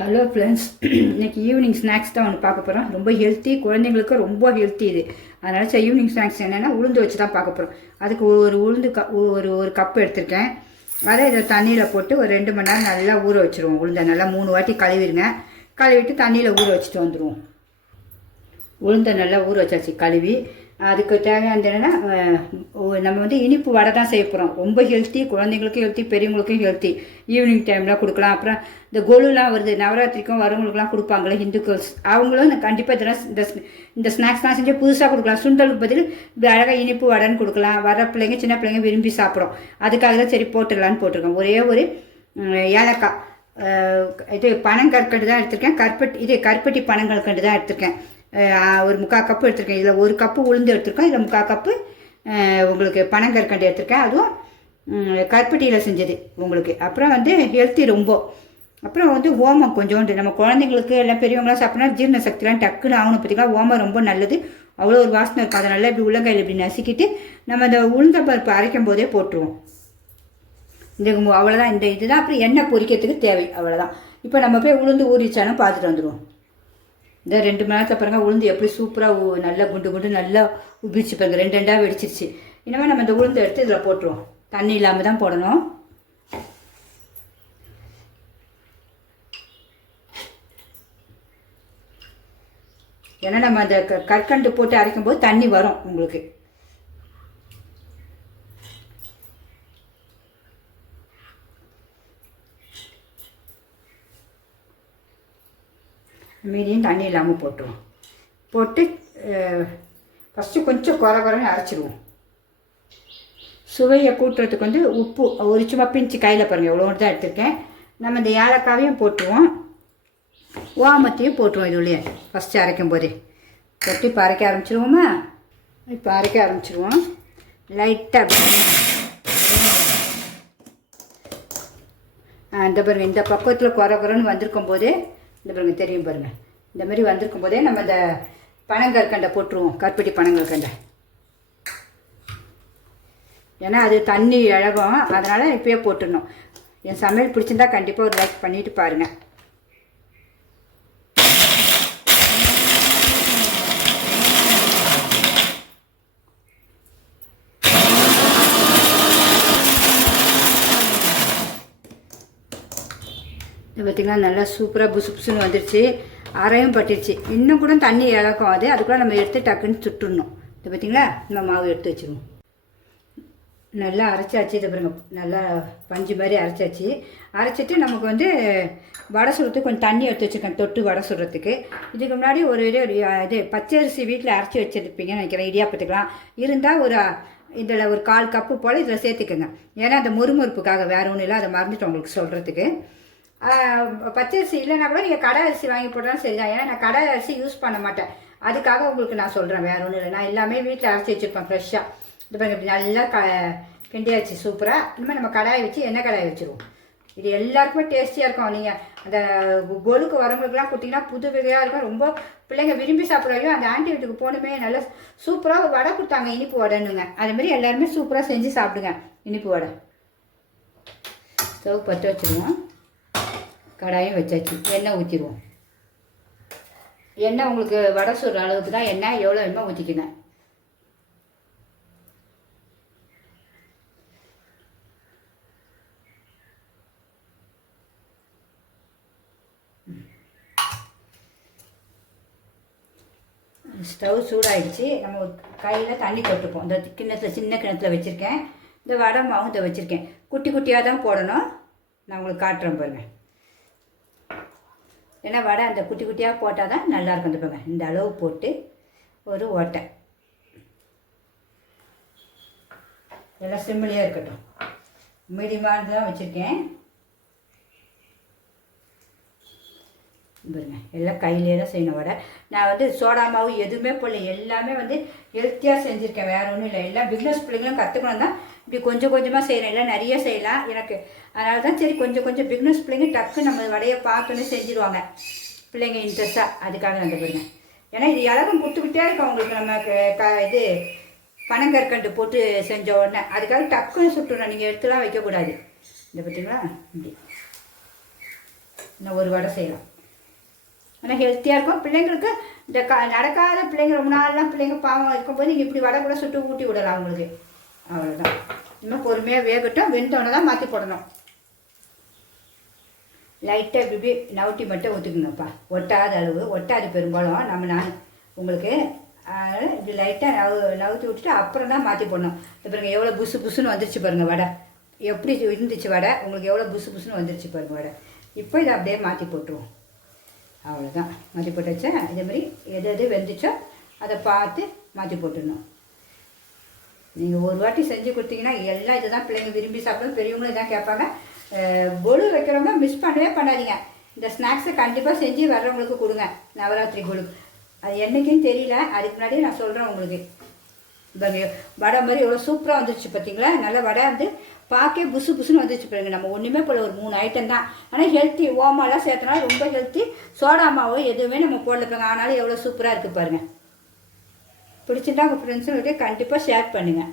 Hello friends இன்றைக்கி evening snacks தான் ஒன்று பார்க்க போகிறோம் ரொம்ப ஹெல்த்தி குழந்தைங்களுக்கு ரொம்ப ஹெல்த்தி இது. அதனால் சரி ஈவினிங் ஸ்நாக்ஸ் என்னென்னா உளுந்து வச்சு தான் பார்க்க போகிறோம் அதுக்கு ஒரு உளுந்து க ஒரு ஒரு கப் எடுத்திருக்கேன். அதை இதை தண்ணியில் போட்டு ஒரு ரெண்டு மணி நேரம் நல்லா ஊற வச்சுருவோம். உளுந்தை நல்லா மூணு வாட்டி கழுவிடுங்க. கழுவிட்டு தண்ணியில் ஊற வச்சுட்டு வந்துடுவோம் உளுந்தை நல்லா ஊற வச்சாச்சு கழுவி. அதுக்கு தேவையானது என்னென்னா நம்ம வந்து இனிப்பு வடை தான் செய்ய போகிறோம் ரொம்ப ஹெல்த்தி குழந்தைங்களுக்கும் ஹெல்த்தி பெரியவங்களுக்கும் ஹெல்த்தி ஈவினிங் டைமில் கொடுக்கலாம். அப்புறம் இந்த கொலுலாம் வருது நவராத்திரிக்கும் வரவங்களுக்குலாம் கொடுப்பாங்களே ஹிந்துக்கள்ஸ் அவங்களும் இந்த கண்டிப்பாக இதெல்லாம் இந்த இந்த ஸ்நாக்ஸ்லாம் செஞ்சு புதுசாக கொடுக்கலாம். சுண்டலுக்கு பதில் அழகாக இனிப்பு வடைன்னு கொடுக்கலாம். வர பிள்ளைங்க சின்ன பிள்ளைங்க விரும்பி சாப்பிடும். அதுக்காக தான் சரி போட்டுடலான்னு போட்டிருக்கோம். ஒரே ஒரு ஏலக்காய். இது பனங்கற்கண்டு தான் எடுத்திருக்கேன். கற்பட்டி இது கற்பட்டி பனங்கற்கண்டு தான் எடுத்திருக்கேன். ஒரு முக்கால் கப்பு எடுத்திருக்கேன். இதில் ஒரு கப்பு உளுந்து எடுத்திருக்கோம். இதில் முக்கால் கப்பு உங்களுக்கு பனங்கற்கண்டு எடுத்திருக்கேன். அதுவும் கற்பட்டியில் செஞ்சது உங்களுக்கு. அப்புறம் வந்து ஹெல்த்தி ரொம்ப. அப்புறம் வந்து ஓமம் கொஞ்சோண்டு. நம்ம குழந்தைங்களுக்கு எல்லாம் பெரியவங்களாம் சாப்பிட்னா ஜீரண சக்திலாம் டக்குன்னு ஆகணும். பார்த்தீங்கன்னா ஓமம் ரொம்ப நல்லது. அவ்வளோ ஒரு வாசனை இருக்கும். அதனால இப்படி உள்ளங்கையில் இப்படி நசுக்கிட்டு நம்ம இந்த உளுந்த பருப்பு அரைக்கும் போதே போட்டுருவோம். இந்த அவ்வளோதான். இந்த இதுதான். அப்புறம் எண்ணெய் பொரிக்கிறதுக்கு தேவை. அவ்வளோதான். இப்போ நம்ம போய் உளுந்து ஊறிச்சாலும் பார்த்துட்டு வந்துடுவோம். இந்த ரெண்டு மணி நேரத்தில் பாருங்கள் உளுந்து எப்படி சூப்பராக நல்லா குண்டு குண்டு நல்லா உபிச்சு பாருங்க. ரெண்டு ரெண்டாக வெடிச்சிருச்சு. இனிமேல் நம்ம இந்த உளுந்து எடுத்து இதில் போட்டுருவோம். தண்ணி இல்லாமல் தான் போடணும். ஏன்னா நம்ம அந்த க- கற்கண்டு போட்டு அரைக்கும் போது தண்ணி வரும் உங்களுக்கு. மீதியும் தண்ணி இல்லாமல் போட்டுருவோம் போட்டு ஃபஸ்ட்டு கொஞ்சம் குறை குறைன்னு அரைச்சிடுவோம் சுவையை கூட்டுறதுக்கு வந்து உப்பு ஒரு சும்மா பிஞ்சு கையில் பாருங்கள் எவ்வளோ தான் எடுத்திருக்கேன். நம்ம இந்த ஏலக்காவையும் போட்டுருவோம். ஓமத்தையும் போட்டுருவோம் இதுலேயே ஃபஸ்ட்டு அரைக்கும் போதே. போட்டு இப்போ அரைக்க ஆரம்பிச்சிருவோமா. இப்போ அரைக்க ஆரம்பிச்சிருவோம் லைட்டாக இந்த பாருங்க இந்த பக்கத்தில் குறை குறைன்னு வந்திருக்கும் போதே இந்த பாருங்க தெரியும் பாருங்கள் இந்த மாதிரி வந்திருக்கும் போதே நம்ம இந்த பனங்கற்கண்டை போட்டுருவோம் கற்பட்டி பனங்கற்கண்டை ஏன்னா அது தண்ணி இழகும் அதனால் இப்போயே போட்டுடணும். என் சமையல் பிடிச்சிருந்தா கண்டிப்பாக ஒரு லைக் பண்ணிட்டு பாருங்கள் பார்த்திங்கன்னா நல்லா சூப்பராக புசு புசுன்னு வந்துருச்சு. அரையும் பட்டுருச்சு. இன்னும் கூட தண்ணி இழக்கும் அது. அதுக்குள்ள நம்ம எடுத்து டக்குன்னு சுட்டுடணும். இது பார்த்திங்களா நம்ம மாவு எடுத்து வச்சுருவோம். நல்லா அரைச்சாச்சு. இது பாருங்க. நல்லா பஞ்சு மாதிரி அரைச்சாச்சு. அரைச்சிட்டு நமக்கு வந்து வடை சுடுறதுக்கு கொஞ்சம் தண்ணி எடுத்து வச்சுருக்கேன். தொட்டு வடை சுடுறதுக்கு. இதுக்கு முன்னாடி ஒரு இது இது பச்சரிசி வீட்டில் அரைச்சி வச்சுருப்பீங்கன்னு நினைக்கிறேன். இடியாப்பத்துக்கலாம் இருந்தால் ஒரு இதில் ஒரு கால் கப்பு போல் இதில் சேர்த்துக்கோங்க. ஏன்னா அந்த முறுமுறுப்புக்காக வேறு ஒன்றும் இல்லை. அதை மறந்துட்டு உங்களுக்கு சொல்கிறதுக்கு பச்சரிசி இல்லைன்னா கூட நீங்கள் கடை அரிசி வாங்கி போட்டாலும் சரிதான். ஏன்னா நான் கடை அரிசி யூஸ் பண்ண மாட்டேன். அதுக்காக உங்களுக்கு நான் சொல்கிறேன் வேற ஒன்றும் இல்லை. நான் எல்லாமே வீட்டில் அரைச்சி வச்சுருப்பேன் ஃப்ரெஷ்ஷாக இது பாருங்க இப்படி நல்லா க கிண்டியாச்சு சூப்பராக இனிமேல் நம்ம கடாயை வச்சு எண்ணெய் கடாயை வச்சுருவோம். இது எல்லாருக்குமே டேஸ்டியாக இருக்கும். நீங்கள் அந்த கொலுக்கு வரவங்களுக்குலாம் கொடுத்தீங்கன்னா புது வகையாக இருக்கும். ரொம்ப பிள்ளைங்க விரும்பி சாப்பிட்றாங்க அந்த ஆண்டி வீட்டுக்கு போகணுமே நல்லா சூப்பராக வடை கொடுத்தாங்க இனிப்பு வடைன்னுங்க. அதேமாரி எல்லாருமே சூப்பராக செஞ்சு சாப்பிடுங்க இனிப்பு வடை. ஸ்டவ் பற்ற வச்சுருவோம். கடாயும் வச்சாச்சு. எண்ணெய் ஊற்றிடுவோம் எண்ணெய் உங்களுக்கு வடை சுடுற அளவுக்கு தான் எண்ணெய். எவ்வளோ வேணுமோ ஊற்றிக்கங்க ஸ்டவ் சூடாயிடுச்சு. நம்ம கையில் தண்ணி தொட்டுப்போம். இந்த கிணத்துல சின்ன கிணத்துல வச்சுருக்கேன். இந்த வடை மாவும் இதை வச்சுருக்கேன். குட்டி குட்டியாக தான் போடணும். நான் உங்களுக்கு காட்டுறேன் பாருங்க. ஏன்னா வடை அந்த குட்டி குட்டியாக போட்டால் தான் நல்லாயிருக்கும். இந்த பாருங்க இந்த அளவு போட்டு ஒரு ஓட்டை. எல்லாம் சிம்மிலியாக இருக்கட்டும். மீடியமானது தான் வச்சுருக்கேன். பாருங்க எல்லாம் கையிலே தான் செய்யணும் வடை. நான் வந்து சோடா மாவு எதுவுமே போடல எல்லாமே வந்து ஹெல்த்தியாக செஞ்சுருக்கேன் வேறு ஒன்றும் இல்லை. எல்லாம் பிஸ்னஸ் பிள்ளைங்களும் கற்றுக்கணும் தான். இப்படி கொஞ்சம் கொஞ்சமாக செய்கிறேன் எல்லாம் நிறைய செய்யலாம் எனக்கு. அதனால தான் சரி கொஞ்சம் கொஞ்சம் பிஸ்னஸ் பிள்ளைங்க டக்கு நம்ம வடையை பார்த்தோன்னே செஞ்சுருவாங்க. பிள்ளைங்க இன்ட்ரெஸ்ட்டாக அதுக்காக நான் பாருங்க ஏன்னா இது இலகம் கொடுத்துக்கிட்டே இருக்கும் அவங்களுக்கு. நம்ம க- க- இது பனங்கற்கண்டு போட்டு செஞ்ச உடனே அதுக்காக டக்குன்னு சுட்டுறோம். நீங்கள் எடுத்துலாம் வைக்கக்கூடாது. இந்த பார்த்தீங்களா இப்படி. இன்னும் ஒரு வடை செய்யலாம். ஆனால் ஹெல்த்தியாக இருக்கும். பிள்ளைங்களுக்கு இந்த க நடக்காத பிள்ளைங்க ரொம்ப நாள்லாம் பிள்ளைங்க பாவம் இருக்கும்போது நீங்கள் இப்படி வடை கூட சுட்டு ஊட்டி விடலாம் அவங்களுக்கு. அவ்வளோதான் இன்னும் பொறுமையாக வேகட்டும். வெந்தோடனே தான் மாற்றி போடணும் லைட்டாக இப்படி இப்படி நவுட்டி மட்டும் ஊற்றுக்குங்கப்பா ஒட்டாத அளவு ஒட்டாது பெரும்பாலும். நம்ம நான் உங்களுக்கு இப்படி லைட்டாக நவு நவுத்தி விட்டுட்டு அப்புறம் தான் மாற்றி போடணும். இப்போ எவ்வளோ புசு புசுன்னு வந்துருச்சு பாருங்க வடை. எப்படி இருந்துச்சு வடை? உங்களுக்கு எவ்வளோ புசு புசுன்னு வந்துருச்சு பாருங்கள் வடை. இப்போ இதை அப்படியே மாற்றி போட்டுருவோம். அவ்வளோதான் மாற்றி போட்டாச்சா இதே மாதிரி எது எது வெந்துச்சோ அதை பார்த்து மாற்றி போட்டுடணும். நீங்கள் ஒரு வாட்டி செஞ்சு கொடுத்தீங்கன்னா எல்லாம் இதுதான் பிள்ளைங்க விரும்பி சாப்பிடும். பெரியவங்களும் இதான் கேட்பாங்க. பொழு கொலு வைக்கிறவங்க மிஸ் பண்ணவே பண்ணாதீங்க. இந்த ஸ்நாக்ஸை கண்டிப்பாக செஞ்சு வர்றவங்களுக்கு கொடுங்க. நவராத்திரி கொலு அது என்னைக்குன்னு தெரியல. அதுக்கு முன்னாடியே நான் சொல்கிறேன் உங்களுக்கு. வடை மாதிரி எவ்வளோ சூப்பராக வந்துருச்சு பார்த்தீங்களா நல்ல வடை வந்து பார்க்கே புசு புசுன்னு வந்துச்சு பாருங்க. நம்ம ஒன்றுமே போல ஒரு மூணு ஐட்டம் தான். ஆனால் ஹெல்த்தி ஓமாலாம் சேர்த்தனால ரொம்ப ஹெல்த்தி சோடா மாவோ எதுவுமே நம்ம போடல பாருங்க. ஆனாலும் எவ்வளோ சூப்பராக இருக்குது பாருங்கள் பிடிச்சிருந்தா உங்கள் ஃப்ரெண்ட்ஸுங்களுக்கு கண்டிப்பாக ஷேர் பண்ணுங்கள்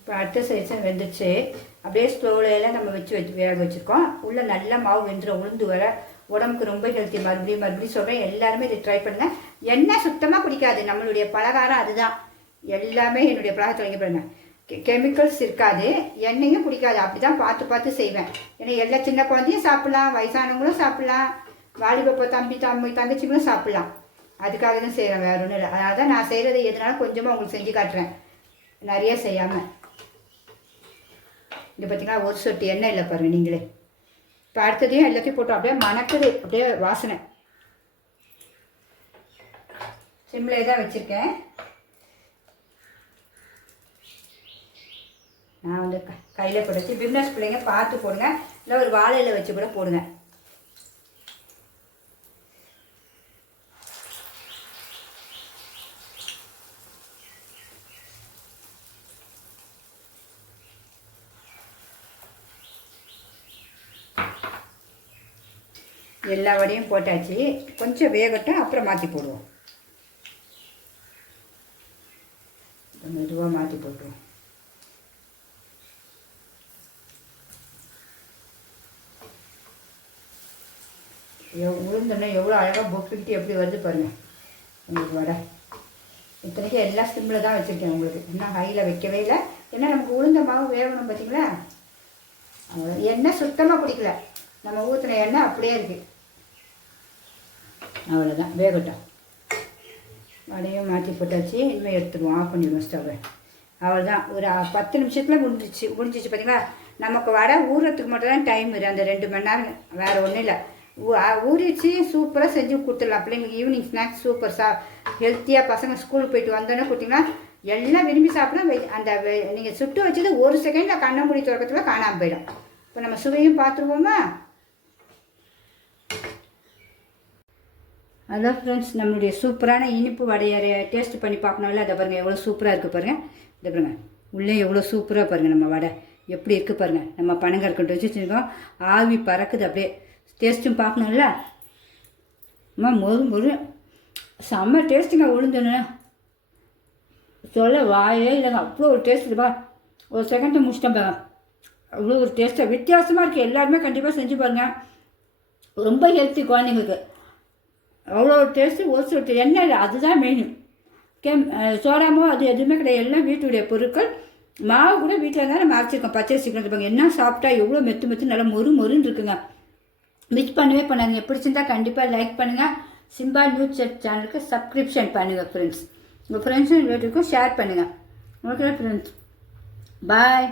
இப்போ அடுத்த சைஸும் வெந்துச்சு. அப்படியே ஸ்லோவில் நம்ம வச்சு வச்சு வேக வச்சுருக்கோம். உள்ளே நல்லா மாவு வெந்துடும் உளுந்து வர உடம்புக்கு ரொம்ப ஹெல்த்தி மறுபடியும் மறுபடியும் சொல்கிறேன் எல்லாருமே இதை ட்ரை பண்ணுங்கள் எண்ணெய் சுத்தமாக பிடிக்காது நம்மளுடைய பலகாரம் அதுதான். எல்லாமே என்னுடைய பலகாரத்தை வைக்க கெமிக்கல்ஸ் இருக்காது. எண்ணெயும் பிடிக்காது அப்படி தான் பார்த்து பார்த்து செய்வேன். ஏன்னா எல்லா சின்ன குழந்தையும் சாப்பிட்லாம். வயசானவங்களும் சாப்பிட்லாம். வாலிபப்போ தம்பி தம்பி தங்கச்சிங்களும் சாப்பிட்லாம். அதுக்காக தான் செய்கிறேன் வேற ஒன்றும் இல்லை. அதனால தான் நான் செய்கிறது எதுனாலும் கொஞ்சமாக உங்களுக்கு செஞ்சு காட்டுறேன். நிறைய செய்யாமல் இங்கே பார்த்தீங்கன்னா ஒரு சொட்டு எண்ணெய் இல்லை பாருங்கள் நீங்களே. இப்போ அடுத்ததையும் எல்லாத்தையும் போட்டோம் அப்படியே மணக்குது. அப்படியே வாசனை. சிம்லேயே தான் வச்சுருக்கேன். நான் வந்து க கையில் பிடிச்சி பிஸ்னஸ் பிள்ளைங்க பார்த்து போடுங்க. இல்லை ஒரு வாழையில் வச்சு கூட போடுங்க. எல்லா வடையும் போட்டாச்சு. கொஞ்சம் வேகட்டும் அப்புறம் மாற்றி போடுவோம் மெதுவாக மாற்றி போட்டுருவோம் எவ் எவ்வளோ அழகாக பொக்கிக்கிட்டு எப்படி வருது பாருங்கள் உங்களுக்கு வடை. இத்தனைக்கும் எல்லாம் சிம்மில் தான் வச்சுருக்கேன் உங்களுக்கு. இன்னும் ஹையில் வைக்கவே இல்லை. ஏன்னா நமக்கு உளுந்த மாவு வேகணும் பார்த்தீங்களா அவ்வளோ எண்ணெய் சுத்தமாக பிடிக்கல. நம்ம ஊற்றின எண்ணெய் அப்படியே இருக்குது அவ்வளோதான் வேகட்டும். வடையும் மாற்றி போட்டாச்சு. இனிமேல் எடுத்துக்குவோம். ஆஃப் பண்ணிடுவோம் ஸ்டவ்வை அவ்வளோதான் ஒரு பத்து நிமிஷத்தில் முடிஞ்சிச்சு. முடிஞ்சிச்சு பார்த்தீங்களா நமக்கு வடை ஊறுறதுக்கு மட்டும் தான் டைம் இருக்குது அந்த ரெண்டு மணி நேரம் வேறு ஒன்றும் இல்லை. ஊ- ஊறிச்சு சூப்பராக செஞ்சு கொடுத்துடலாம். பிள்ளைங்களுக்கு ஈவினிங் ஸ்நாக்ஸ் சூப்பர் சா ஹெல்த்தியாக பசங்க ஸ்கூலுக்கு போயிட்டு வந்தோன்னே கொடுத்தீங்கன்னா எல்லாம் விரும்பி சாப்பிட வெ- அந்த நீங்கள் சுட்டு வச்சது ஒரு செகண்டில் கண்ணை மூடி திறக்கத்துல காணாமல் போயிடும். இப்போ நம்ம சுவையும் பார்த்துருவோமா? அதான் ஃப்ரெண்ட்ஸ் நம்மளுடைய சூப்பரான இனிப்பு வடையை டேஸ்ட் பண்ணி பார்க்கணும்ல அதை பாருங்கள் எவ்வளோ சூப்பராக இருக்குது பாருங்கள் இதை பாருங்கள் உள்ளே எவ்வளோ சூப்பராக பாருங்கள் நம்ம வடை. எப்படி இருக்குது பாருங்கள் நம்ம பனங்கற்கண்டு வச்சு வச்சுருக்கோம். ஆவி பறக்குது அப்படியே. டேஸ்ட்டும் பார்க்கணும்ல? அம்மா மொறு மொறு. செம்ம டேஸ்ட்டுங்க உளுந்துன்னு. சொல்ல வாயே இல்லைங்க. அவ்வளோ ஒரு டேஸ்ட் இருப்பா ஒரு செகண்ட் முடிச்சிட்டேன் பாருங்க அவ்வளோ ஒரு டேஸ்ட்டாக வித்தியாசமாக இருக்குது எல்லாருமே கண்டிப்பாக செஞ்சு பாருங்கள் ரொம்ப ஹெல்த்தி குழந்தைங்களுக்கு. அவ்வளோ ஒரு டேஸ்ட்டு ஒரு சில எண்ணெய் இல்லை அதுதான் மெயின் கேம் சோடாமோ அது எதுவுமே கிடையாது. எல்லாம் வீட்டுடைய பொருட்கள். மாவு கூட வீட்டில் இருந்தால் நம்ம அரைச்சிருக்கோம். பச்சரிசி இருப்பாங்க என்ன சாப்பிட்டா எவ்வளோ மெத்து மெத்து நல்லா மொறு மொறுன்னு இருக்குங்க. மிஸ் பண்ணவே பண்ணாதீங்க பிடிச்சிருந்தா கண்டிப்பாக லைக் பண்ணுங்கள் சிம்பா நியூஸ் செட் சேனலுக்கு சப்ஸ்கிரிப்ஷன் பண்ணுங்கள் ஃப்ரெண்ட்ஸ் உங்கள் ஃப்ரெண்ட்ஸும் ரிலேட்டிவ்க்கும் ஷேர் பண்ணுங்கள் ஓகே ஃப்ரெண்ட்ஸ் பாய்